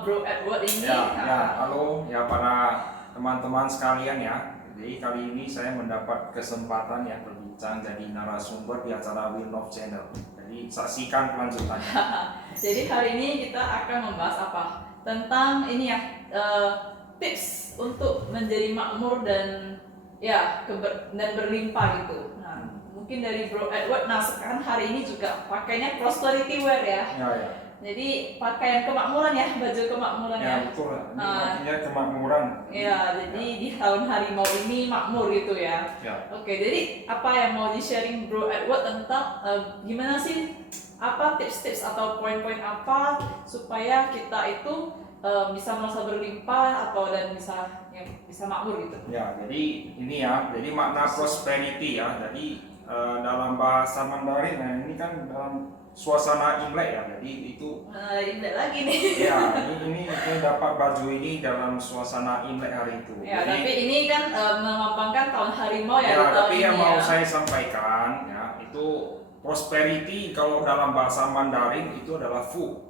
Bro Edward ini. Halo ya para teman-teman sekalian ya. Jadi kali ini saya mendapat kesempatan ya berbincang jadi narasumber di acara Will Love Channel. Jadi saksikan kelanjutannya. Jadi hari ini kita akan membahas apa? Tentang ini ya, tips untuk menjadi makmur dan ya dan berlimpah gitu. Nah, mungkin dari Bro Edward. Nah, sekarang hari ini juga pakainya prosperity wear ya. Ya. Jadi pakaian kemakmuran ya, baju kemakmuran ya. Ya betul lah. Ini artinya kemakmuran. Ya, jadi di tahun harimau ini makmur gitu ya. Ya. Oke, jadi apa yang mau di-sharing Bro Edward tentang gimana sih, apa tips-tips atau poin-poin apa supaya kita itu bisa merasa berlimpah atau dan bisa makmur gitu. Ya, jadi ini ya, jadi makna prosperity ya. Jadi dalam bahasa Mandarin, nah ini kan dalam suasana Imlek ya, jadi itu Imlek lagi nih. Ya, ini dapat baju ini dalam suasana Imlek hari itu. Ya, jadi, tapi ini kan melambangkan tahun harimau ya. Ya, tapi ini yang mau ya. saya sampaikan ya, itu prosperity kalau dalam bahasa Mandarin itu adalah fu.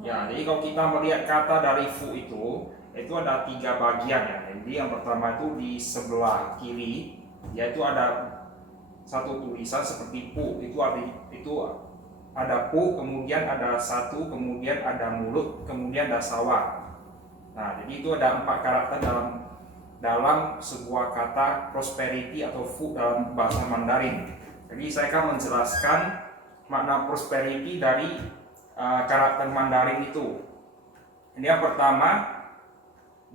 Ya, jadi kalau kita melihat kata dari fu itu ada 3 bagian ya. Jadi yang pertama itu di sebelah kiri, yaitu ada satu tulisan seperti pu, itu ada pu, kemudian ada satu, kemudian ada mulut, kemudian ada sawah. Nah, jadi itu ada 4 karakter dalam sebuah kata prosperity atau fu dalam bahasa Mandarin. Jadi saya akan menjelaskan makna prosperity dari karakter Mandarin itu. Ini yang pertama,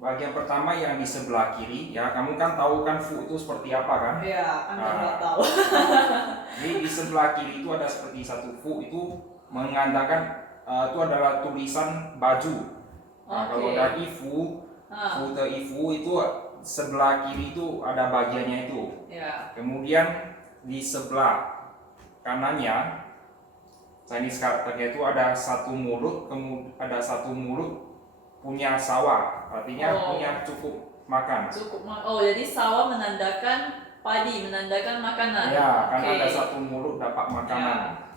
bagian pertama yang di sebelah kiri ya, kamu kan tahu kan fu itu seperti apa kan? Iya, Anda nggak tahu. Jadi di sebelah kiri itu ada seperti satu fu, itu mengandalkan itu adalah tulisan baju. Nah, kalau dari fu te ifu itu sebelah kiri itu ada bagiannya itu. Ya. Kemudian di sebelah kanannya Chinese karakternya itu ada satu mulut, ada satu mulut punya sawah, artinya punya cukup makan. Jadi sawah menandakan padi, menandakan makanan. Ya, karena ada satu mulut dapat makanan,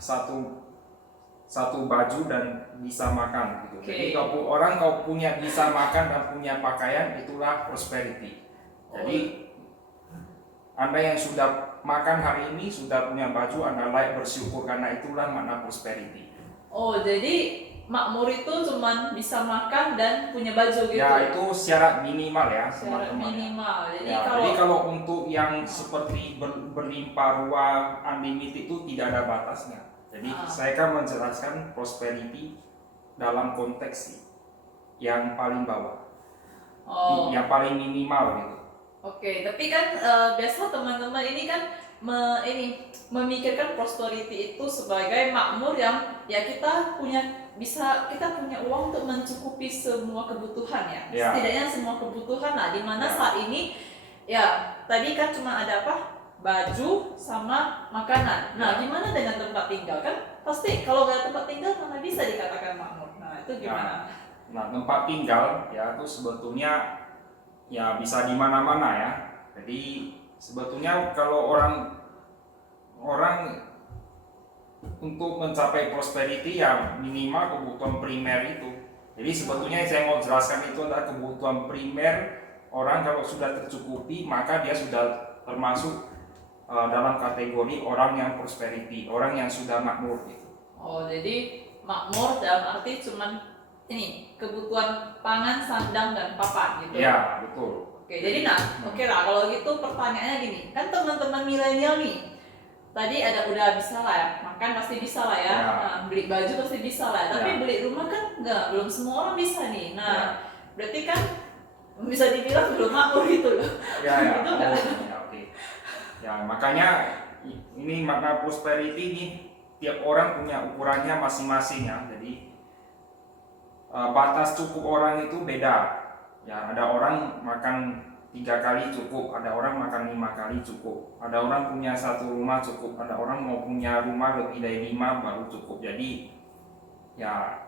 satu baju dan bisa makan gitu. Jadi kalau orang punya bisa makan dan punya pakaian, itulah prosperity. Jadi Anda yang sudah makan hari ini, sudah punya baju, Anda layak bersyukur karena itulah makna prosperity. Oh, jadi makmur itu cuma bisa makan dan punya baju gitu. Ya, itu syarat minimal ya, syarat minimal. Jadi, jadi kalau untuk yang seperti berlimpah ruah, unlimited itu tidak ada batasnya. Jadi saya akan menjelaskan prosperity dalam konteks yang paling bawah, yang paling minimal gitu. Oke, tapi kan biasa teman-teman ini kan memikirkan prosperity itu sebagai makmur yang ya kita punya uang untuk mencukupi semua kebutuhan ya. Setidaknya semua kebutuhan lah, dimana saat ini ya tadi kan cuma ada apa? Baju sama makanan. Nah, gimana dengan tempat tinggal? Kan pasti kalau nggak tempat tinggal mana bisa dikatakan makmur. Nah, itu gimana? Nah, tempat tinggal ya itu sebetulnya ya bisa di mana-mana ya. Jadi sebetulnya kalau orang untuk mencapai prosperity ya minimal kebutuhan primer itu. Jadi sebetulnya yang saya mau jelaskan itu adalah kebutuhan primer orang. Kalau sudah tercukupi maka dia sudah termasuk dalam kategori orang yang prosperity, orang yang sudah makmur gitu. Oh, jadi makmur dalam arti cuman ini kebutuhan pangan, sandang dan papan gitu. Ya, betul. Oke, jadi oke lah kalau gitu pertanyaannya gini, kan teman-teman milenial nih tadi udah bisa lah ya, makan pasti bisa lah ya, nah, beli baju pasti bisa lah, tapi beli rumah kan belum semua orang bisa nih. Nah, berarti kan bisa dibilang belum makmur gitu loh. Gitu kan? Ya, makanya ini makna prosperity ini tiap orang punya ukurannya masing-masing ya. Jadi batas cukup orang itu beda. Ya, ada orang makan 3 kali cukup, ada orang makan 5 kali cukup, ada orang punya satu rumah cukup, ada orang mau punya rumah lebih dari 5 baru cukup. Jadi ya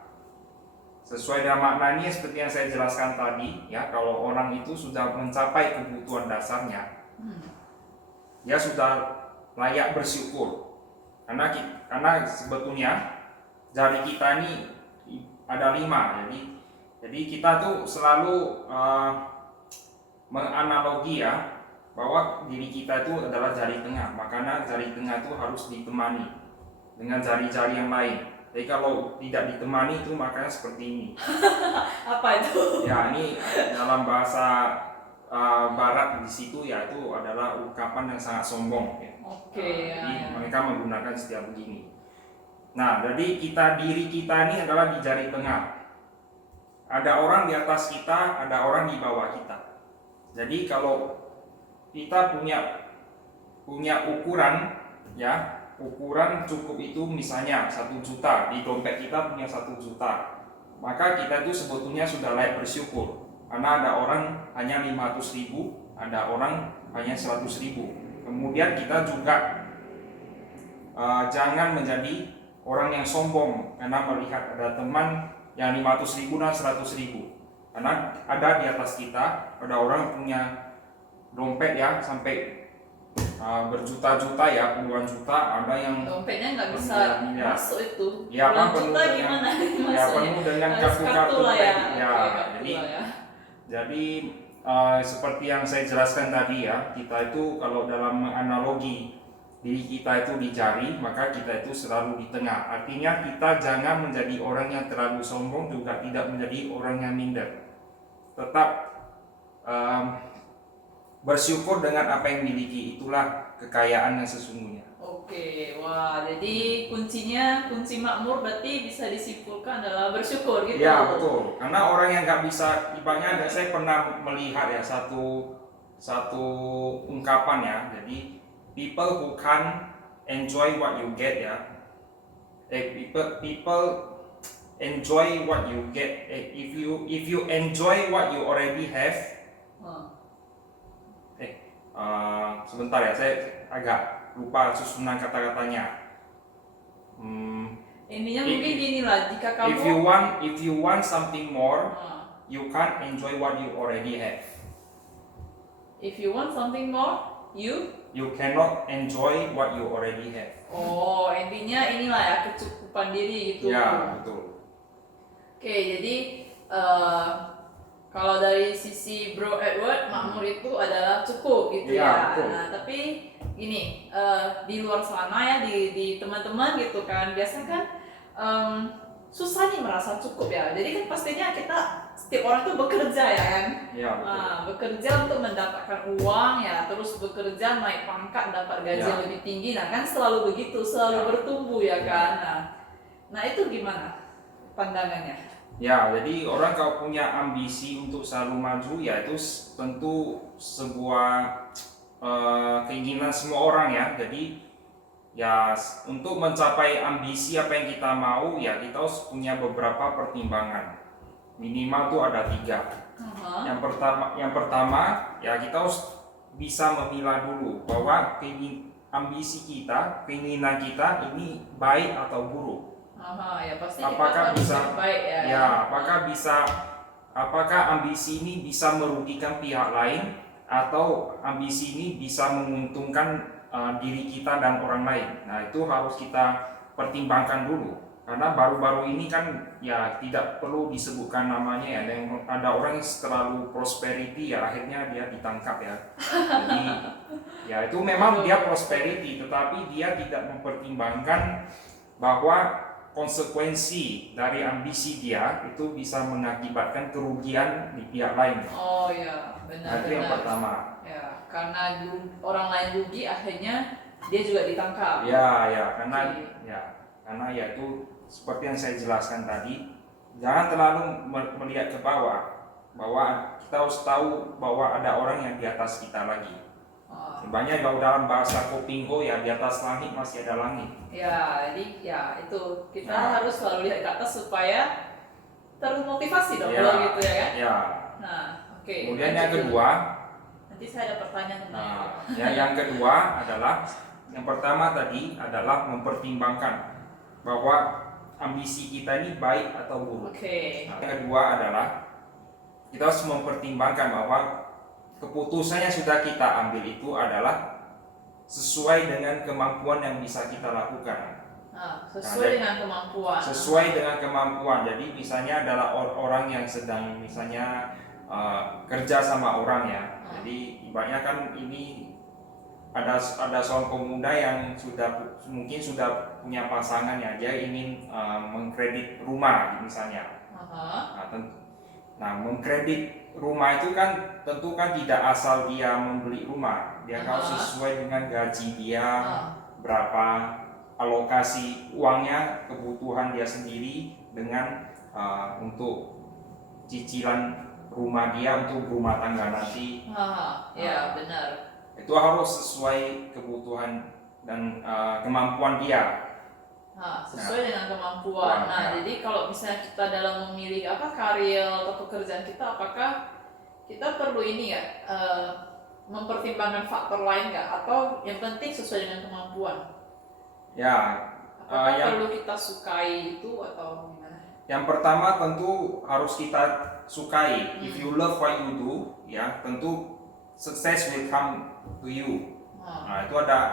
sesuai dengan maknanya seperti yang saya jelaskan tadi ya, kalau orang itu sudah mencapai kebutuhan dasarnya, dia sudah layak bersyukur karena sebetulnya jari kita ini ada 5, jadi Jadi kita tuh selalu menganalogi ya, bahwa diri kita itu adalah jari tengah, makanya jari tengah itu harus ditemani dengan jari-jari yang lain. Jadi kalau tidak ditemani itu makanya seperti ini. Apa itu? Ya, ini dalam bahasa Barat di situ ya, itu adalah ungkapan yang sangat sombong ya. Oke. Jadi mereka menggunakan setiap begini. Nah, jadi diri kita ini adalah di jari tengah. Ada orang di atas kita, ada orang di bawah kita. Jadi kalau kita punya ukuran ya, ukuran cukup itu misalnya 1 juta, di dompet kita punya 1 juta, maka kita itu sebetulnya sudah layak bersyukur, karena ada orang hanya 500.000, ada orang hanya 100.000. Kemudian kita juga jangan menjadi orang yang sombong karena melihat ada teman yang 500.000 dan 100.000, karena ada di atas kita ada orang punya dompet ya sampai berjuta-juta ya, puluhan juta, ada yang dompetnya nggak bisa masuk itu. Ya, Puluhan penuh juta dengan, gimana ya penuh dengan kartu-kartu lah ya. ya. Oke, Jadi seperti yang saya jelaskan tadi ya, kita itu kalau dalam analogi diri kita itu di jari, maka kita itu selalu di tengah. Artinya kita jangan menjadi orang yang terlalu sombong, juga tidak menjadi orang yang minder. Tetap bersyukur dengan apa yang dimiliki, itulah kekayaan yang sesungguhnya. Oke, wah, jadi kunci makmur berarti bisa disimpulkan adalah bersyukur gitu. Ya betul, karena orang yang nggak bisa, ibaratnya saya pernah melihat ya satu ungkapan ya, jadi people who can't enjoy what you get ya, people enjoy what you get, if you enjoy what you already have. Sebentar ya, saya agak lupa susunan kata-katanya. Intinya mungkin gini lah, jika kamu if you want something more, you can't enjoy what you already have. If you want something more, you cannot enjoy what you already have. Oh, intinya inilah ya, kecukupan diri gitu. Ya betul. Oke, jadi kalau dari sisi Bro Edward, makmur itu adalah cukup gitu ya. Betul. Nah, tapi gini, di luar sana ya, di teman-teman gitu kan, biasa kan susah nih merasa cukup ya. Jadi kan pastinya setiap orang tuh bekerja ya kan. Ya, betul. Bekerja untuk mendapatkan uang ya, terus bekerja naik pangkat, dapat gaji yang lebih tinggi. Nah kan selalu begitu, selalu bertumbuh ya kan. Nah itu gimana pandangannya? Ya, jadi orang kalau punya ambisi untuk selalu maju ya, itu tentu sebuah keinginan semua orang ya. Jadi ya, untuk mencapai ambisi apa yang kita mau ya, kita harus punya beberapa pertimbangan. Minimal tuh ada 3. Yang pertama ya, kita harus bisa memilah dulu bahwa ambisi kita, keinginan kita ini baik atau buruk. Ya pasti apakah bisa baik ya. Apakah ambisi ini bisa merugikan pihak lain, atau ambisi ini bisa menguntungkan diri kita dan orang lain. Nah, itu harus kita pertimbangkan dulu, karena baru-baru ini kan ya tidak perlu disebutkan namanya ya, ada orang yang terlalu prosperity ya, akhirnya dia ditangkap ya. Jadi ya itu memang dia prosperity, tetapi dia tidak mempertimbangkan bahwa konsekuensi dari ambisi dia itu bisa mengakibatkan kerugian di pihak lain. Oh ya, benar. Itu yang pertama. Ya, karena orang lain rugi, akhirnya dia juga ditangkap. Karena ya itu seperti yang saya jelaskan tadi, jangan terlalu melihat ke bawah, bahwa kita harus tahu bahwa ada orang yang di atas kita lagi. Banyak kalau dalam bahasa Kopingho ya, di atas langit masih ada langit. Ya, jadi ya itu kita harus selalu lihat ke atas supaya termotivasi dong kalau gitu ya kan? Ya. Nah, oke. Kemudian yang kedua, nanti saya ada pertanyaan tentang itu. Yang kedua adalah, yang pertama tadi adalah mempertimbangkan bahwa ambisi kita ini baik atau buruk. Oke. Yang kedua adalah kita harus mempertimbangkan bahwa keputusan yang sudah kita ambil itu adalah sesuai dengan kemampuan yang bisa kita lakukan. Sesuai dengan kemampuan. Sesuai dengan kemampuan. Jadi misalnya adalah orang yang sedang misalnya kerja sama orang ya. Jadi ibaratnya kan ini ada seorang pemuda yang mungkin sudah punya pasangan ya. Dia ingin mengkredit rumah misalnya. Nah, mengkredit rumah itu kan tentu kan tidak asal dia membeli rumah. Dia harus sesuai dengan gaji dia, berapa alokasi uangnya, kebutuhan dia sendiri dengan untuk cicilan rumah dia untuk rumah tangga nanti. Ya benar. Itu harus sesuai kebutuhan dan kemampuan dia. Sesuai dengan kemampuan. Jadi kalau misalnya kita dalam memilih karir atau pekerjaan kita, apakah kita perlu ini ya mempertimbangkan faktor lain nggak? Atau yang penting sesuai dengan kemampuan? Ya. Apakah perlu kita sukai itu atau gimana? Yang pertama tentu harus kita sukai. If you love what you do, ya tentu success will come to you. Nah, itu ada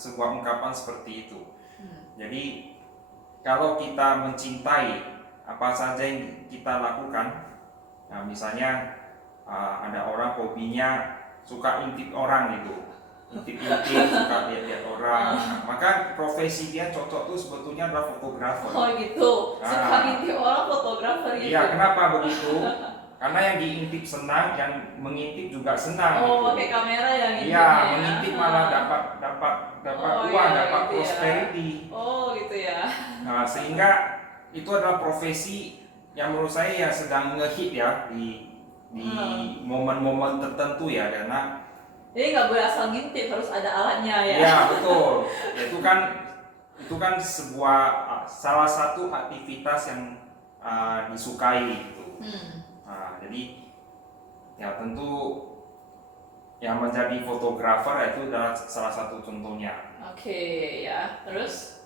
sebuah ungkapan seperti itu. Jadi kalau kita mencintai apa saja yang kita lakukan, nah misalnya ada orang hobinya suka intip orang gitu, intip-intip, suka lihat-lihat orang, maka profesi dia cocok tuh sebetulnya adalah fotografer. Oh gitu, suka intip orang fotografer gitu. Iya, kenapa begitu? Karena yang diintip senang, yang mengintip juga senang. Oh, pakai kamera yang ini. Iya, mengintip malah dapat uang, dapat gitu prosperity. Ya. Oh, gitu ya. Nah, sehingga itu adalah profesi yang menurut saya ya sedang ngehit ya di momen-momen tertentu ya, karena jadi nggak boleh asal ngintip, harus ada alatnya ya. Iya, betul. Itu kan sebuah salah satu aktivitas yang disukai gitu. Nah, jadi ya tentu yang menjadi fotografer itu adalah salah satu contohnya. Oke, ya. Terus?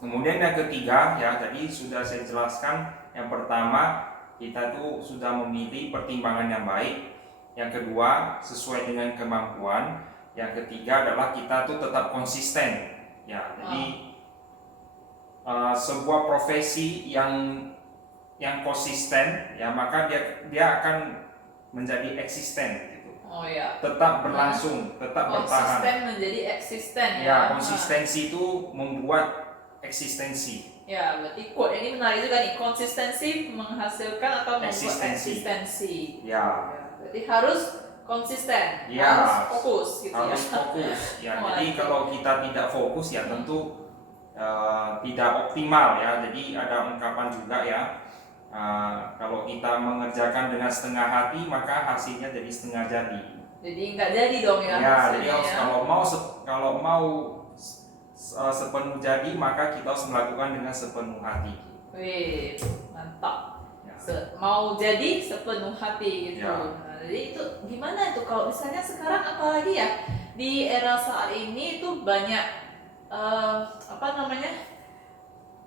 Kemudian yang ketiga ya, tadi sudah saya jelaskan. Yang pertama kita tuh sudah memilih pertimbangan yang baik. Yang kedua sesuai dengan kemampuan. Yang ketiga adalah kita tuh tetap konsisten. Ya, jadi sebuah profesi yang konsisten ya, maka dia akan menjadi eksisten gitu. Oh ya. Tetap berlangsung, tetap bertahan. Konsisten menjadi eksisten ya. Ya, konsistensi itu membuat eksistensi. Ya, berarti quote ini menarik juga nih, konsistensi menghasilkan atau membuat eksistensi. Ya. Berarti harus konsisten, ya, harus fokus gitu harus fokus. Ya, jadi kalau kita tidak fokus ya tentu tidak optimal ya. Jadi ada ungkapan juga ya, kalau kita mengerjakan dengan setengah hati maka hasilnya jadi setengah jadi. Jadi nggak jadi dong ya. Ya, jadi harus kalau mau sepenuh jadi maka kita harus melakukan dengan sepenuh hati. Wih, mantap. Ya. Mau jadi sepenuh hati gitu. Ya. Nah, jadi itu gimana itu kalau misalnya sekarang apalagi ya di era saat ini itu banyak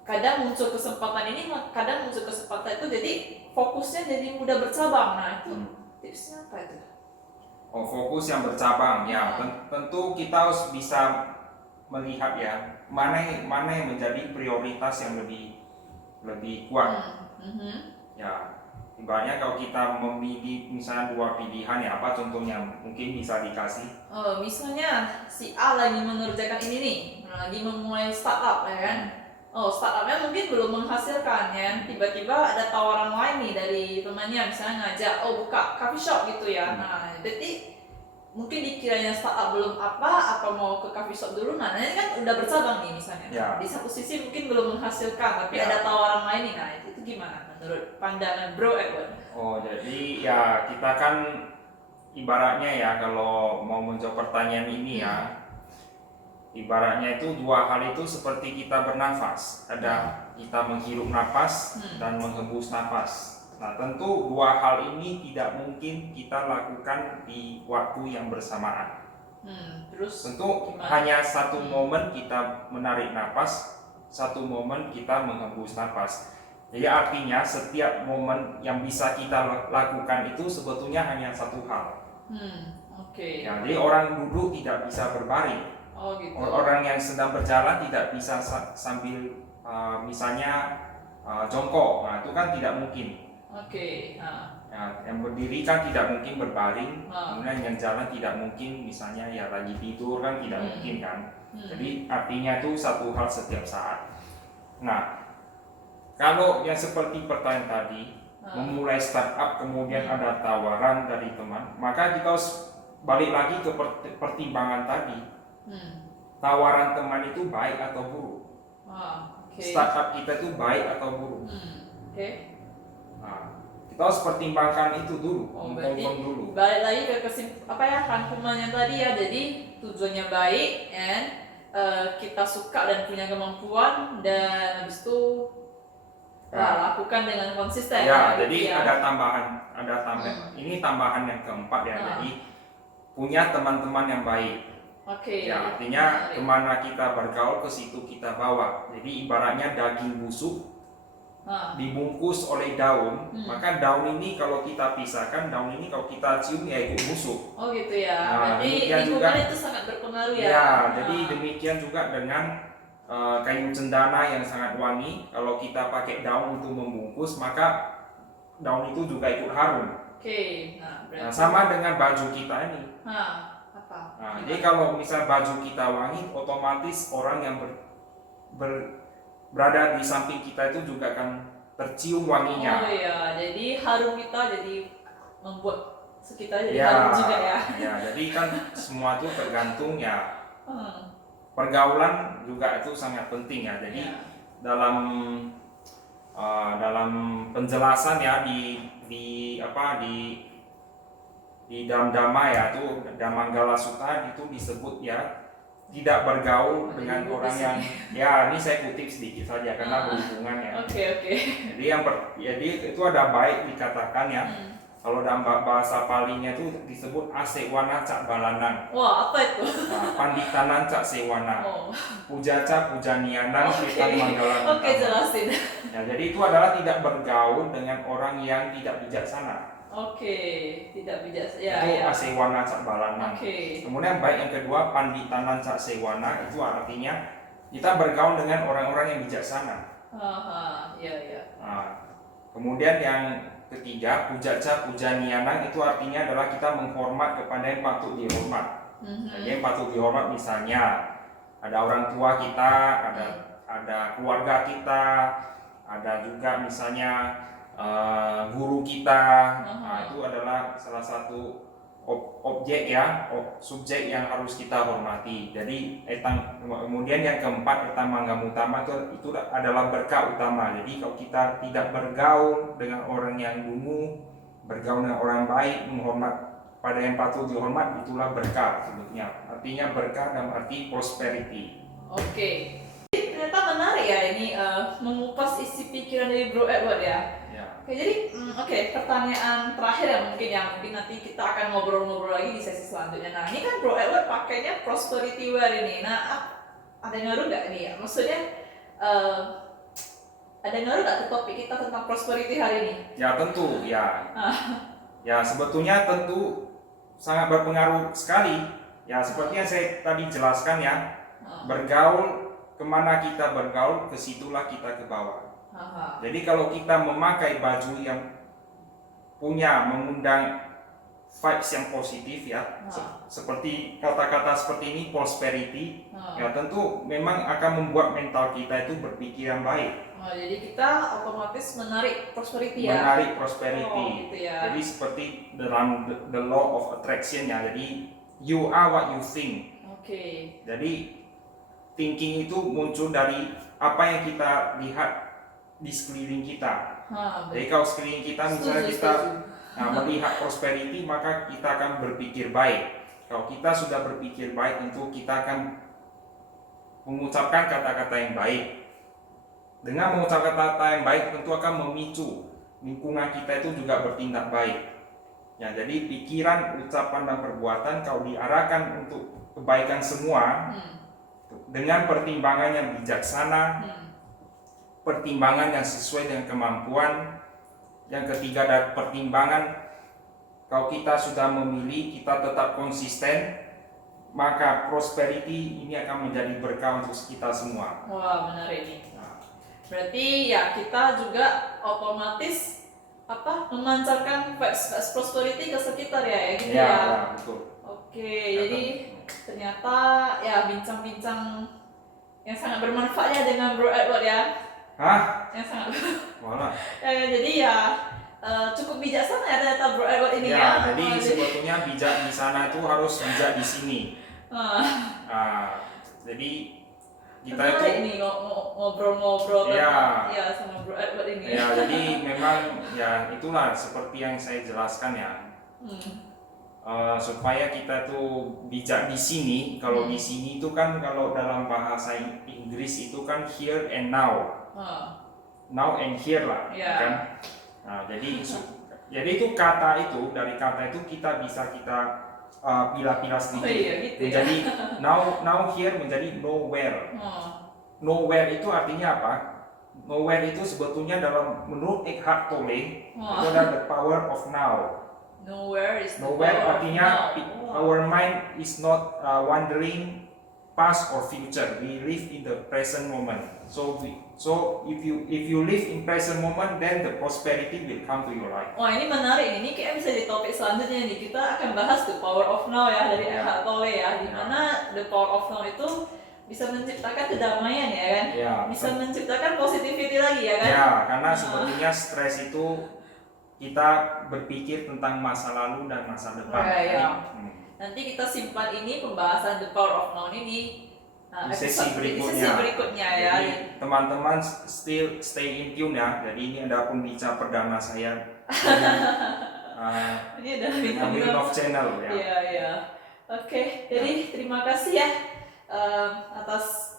kadang muncul kesempatan ini, kadang muncul kesempatan itu, jadi fokusnya jadi mudah bercabang. Nah itu tipsnya apa itu? Oh, fokus yang bercabang ya. Tentu kita harus bisa melihat ya mana yang menjadi prioritas yang lebih kuat. Ya, ibaratnya kalau kita memilih misalnya dua pilihan ya, apa contohnya mungkin bisa dikasih? Misalnya si A lagi mengerjakan ini nih, lagi memulai startup ya kan. Startupnya mungkin belum menghasilkan ya. Tiba-tiba ada tawaran lain nih dari temannya, misalnya ngajak buka coffee shop gitu ya. Nah, berarti mungkin dikiranya startup belum apa mau ke coffee shop dulu. Nah, ini kan udah bercabang nih misalnya. Ya. Di satu sisi mungkin belum menghasilkan, tapi ada tawaran lain nih. Nah, itu gimana menurut pandangan Bro Edward? Oh, jadi ya kita kan ibaratnya ya kalau mau menjawab pertanyaan ini ya, ibaratnya itu dua hal itu seperti kita bernafas. Ada kita menghirup nafas dan menghembus nafas. Nah, tentu dua hal ini tidak mungkin kita lakukan di waktu yang bersamaan. Terus tentu gimana? Hanya satu momen kita menarik nafas, satu momen kita menghembus nafas. Jadi artinya setiap momen yang bisa kita lakukan itu sebetulnya hanya satu hal. Oke. Ya, jadi orang duduk tidak bisa berbaring. Oh gitu. Orang yang sedang berjalan tidak bisa sambil misalnya jongkok, nah itu kan tidak mungkin. Oke. Ya, yang berdiri kan tidak mungkin berbaring, kemudian yang jalan tidak mungkin misalnya ya lagi tidur kan tidak mungkin kan. Jadi artinya itu satu hal setiap saat. Nah, kalau yang seperti pertanyaan tadi, memulai startup kemudian ada tawaran dari teman, maka kita harus balik lagi ke pertimbangan tadi. Tawaran teman itu baik atau buruk? Startup kita itu baik atau buruk? Nah, kita harus pertimbangkan itu dulu, berarti dulu. Balik lagi ke rangkumannya tadi ya. Jadi tujuannya baik, and kita suka dan punya kemampuan, dan habis itu lakukan dengan konsisten. Ya, jadi ada tambahan, ini tambahan yang keempat ya. Jadi punya teman-teman yang baik. Ya, artinya kemana kita bergaul ke situ kita bawa. Jadi ibaratnya daging busuk dibungkus oleh daun, maka daun ini kalau kita pisahkan, daun ini kalau kita cium ya ikut busuk. Oh gitu ya. Nah, jadi lingkungan itu sangat berpengaruh ya. Ya, jadi demikian juga dengan kayu cendana yang sangat wangi. Kalau kita pakai daun untuk membungkus, maka daun itu juga ikut harum. Nah, sama dengan baju kita ini. Apa? Nah, jadi kalau misal baju kita wangi, otomatis orang yang berada di samping kita itu juga akan tercium wanginya. Oh iya, jadi harum kita jadi membuat sekitar jadi harum juga ya. Ya, jadi kan semua itu tergantung ya. Pergaulan juga itu sangat penting ya. Jadi dalam penjelasan ya di dalam Dhamma ya, itu Dhammanggala Sutta itu disebut ya tidak bergaul dengan orang yang, ya ini saya kutip sedikit saja karena berhubungan ya. Oke. Jadi itu ada baik dikatakan ya. Kalau dalam bahasa Palinya itu disebut asewana cak balanan. Wah, apa itu? Panditanan cak sewana. Pujaca pujanianan kita manggalan. Oke, jelasin. Ya, jadi itu adalah tidak bergaul dengan orang yang tidak bijaksana. Oke, tidak bijaksana. Itu asewana cak balanan. Kemudian baik yang kedua panditanan cak sewana, itu artinya kita bergaul dengan orang-orang yang bijaksana. Kemudian yang ketiga pujaca pujanianan, itu artinya adalah kita menghormat kepada yang patut dihormat. Jadi yang patut dihormat misalnya ada orang tua kita, ada keluarga kita, ada juga misalnya guru kita. Nah, itu adalah salah satu objek ya, subjek yang harus kita hormati. Jadi kemudian yang keempat etang utama itu adalah berkah utama. Jadi kalau kita tidak bergaul dengan orang yang dungu, bergaul dengan orang baik, menghormat pada yang patut dihormat, itulah berkah sebetulnya. Artinya berkah dalam arti prosperity. Ternyata menarik ya ini mengupas isi pikiran dari Bro Edward ya. Jadi pertanyaan terakhir yang mungkin nanti kita akan ngobrol-ngobrol lagi di sesi selanjutnya. Nah, ini kan Bro Edward pakainya prosperity wear ini. Nah, ada ngaruh nggak nih ya? Maksudnya ada ngaruh nggak ke topik kita tentang prosperity hari ini? Ya tentu ya. Ya sebetulnya tentu sangat berpengaruh sekali. Ya seperti yang saya tadi jelaskan ya. Bergaul, kemana kita bergaul, kesitulah kita ke bawah. Jadi kalau kita memakai baju yang mengundang vibes yang positif ya, seperti kata-kata seperti ini prosperity, ya tentu memang akan membuat mental kita itu berpikir yang baik. Jadi kita otomatis menarik prosperity ya. Menarik prosperity. Gitu ya. Jadi seperti dalam the law of attraction ya. Jadi you are what you think. Jadi thinking itu muncul dari apa yang kita lihat di sekeliling kita. Jadi kalau sekeliling kita misalnya kita melihat prosperity, maka kita akan berpikir baik. Kalau kita sudah berpikir baik, tentu kita akan mengucapkan kata-kata yang baik. Dengan mengucapkan kata-kata yang baik, tentu akan memicu lingkungan kita itu juga bertindak baik. Ya, jadi pikiran, ucapan dan perbuatan kalau diarahkan untuk kebaikan semua, dengan pertimbangan yang bijaksana, pertimbangan yang sesuai dengan kemampuan. Yang ketiga ada pertimbangan kalau kita sudah memilih, kita tetap konsisten maka prosperity ini akan menjadi berkah untuk kita semua. Wah, benar ini. Berarti ya kita juga otomatis memancarkan vibes prosperity ke sekitar ya gitu ya. Ya, betul. Oke, jadi ternyata ya bincang-bincang yang sangat bermanfaat ya dengan Bro Edward ya. Hah? Yang sangat Mana? jadi ya cukup bijaksana ya ternyata Bro Edward ini Ya, ya. jadi sebetulnya bijak di sana itu harus bijak di sini. Jadi kita itu ini ngobrol-ngobrol ya, sama Bro Edward ini. Ya, jadi memang ya itulah seperti yang saya jelaskan ya. Supaya kita tuh bijak di sini. Kalau di sini itu kan kalau dalam bahasa Inggris itu kan here and now. Now and here lah, kan? Nah, jadi itu dari kata itu kita bisa pilah-pilah sedikit. Gitu ya. Jadi now here menjadi nowhere. Nowhere itu artinya apa? Nowhere itu sebetulnya menurut Eckhart Tolle itu adalah the power of now. Nowhere Artinya our mind is not wandering past or future. We live in the present moment. So if you live in present moment, then the prosperity will come to your life. Wah, ini menarik. Ini kayak bisa di topik selanjutnya nih. Kita akan bahas the power of now ya dari Eckhart Tolle ya. Dimana the power of now itu bisa menciptakan kedamaian ya kan? Ya, bisa menciptakan positivity lagi ya kan? Ya, karena sebetulnya stres itu kita berpikir tentang masa lalu dan masa depan. Nanti kita simpan ini pembahasan the power of now ini di sesi berikutnya ya. Jadi teman-teman still stay in tune ya. Jadi ini ada pembicara perdana saya ini adalah Wilnov Channel ya. Iya. Oke, jadi terima kasih ya atas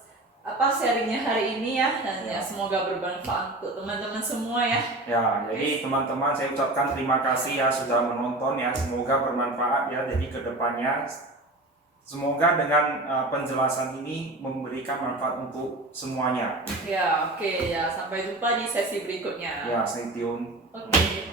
sharingnya hari ini ya, dan ya semoga bermanfaat untuk teman-teman semua ya. Ya, jadi teman-teman saya ucapkan terima kasih ya sudah menonton ya, semoga bermanfaat ya. Jadi kedepannya semoga dengan penjelasan ini memberikan manfaat untuk semuanya. Ya, oke ya, sampai jumpa di sesi berikutnya. Ya, stay tune. Oke.